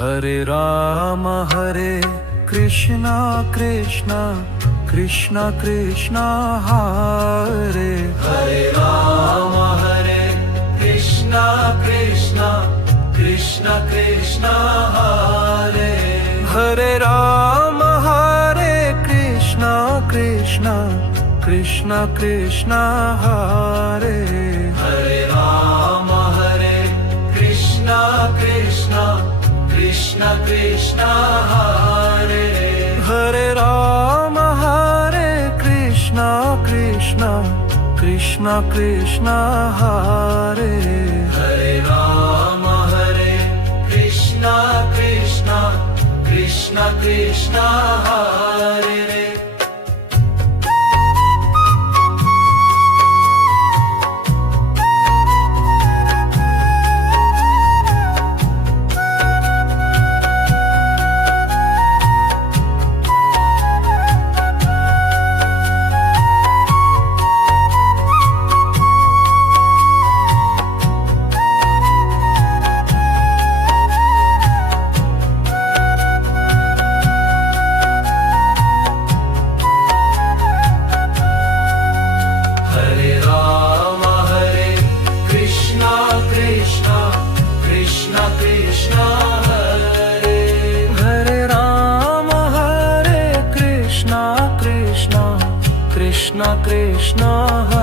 Hare Krishna Krishna Krishna Krishna Hare Ram Hare Krishna Krishna Krishna Krishna Hare Hare Ram Hare Krishna Krishna Krishna Krishna Hare Ram Hare Krishna Krishna Krishna Krishna Hare Hare Ram Hare Krishna Krishna Krishna Krishna Hare Ram Hare Krishna Krishna Krishna Krishna Hare Krishna Krishna